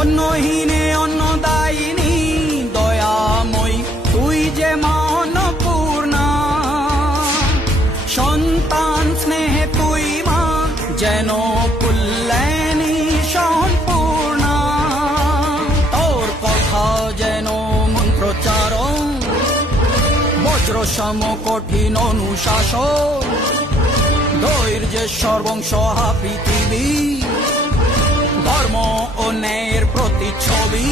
অন্নহীনে অন্নদায়িনী দয়াময়ী তুই যে মা অন্নপূর্ণা। সন্তান স্নেহে তুই মা যেন কল্যাণী সম্পূর্ণা। তোর কথা যেন মন্ত্রোচ্চারণ, বজ্র সম কঠিন অনুশাসন। ধৈর্যের সর্বংসহা পৃথিবী, ধর্ম ও ন্যায়ের প্রতিচ্ছবি।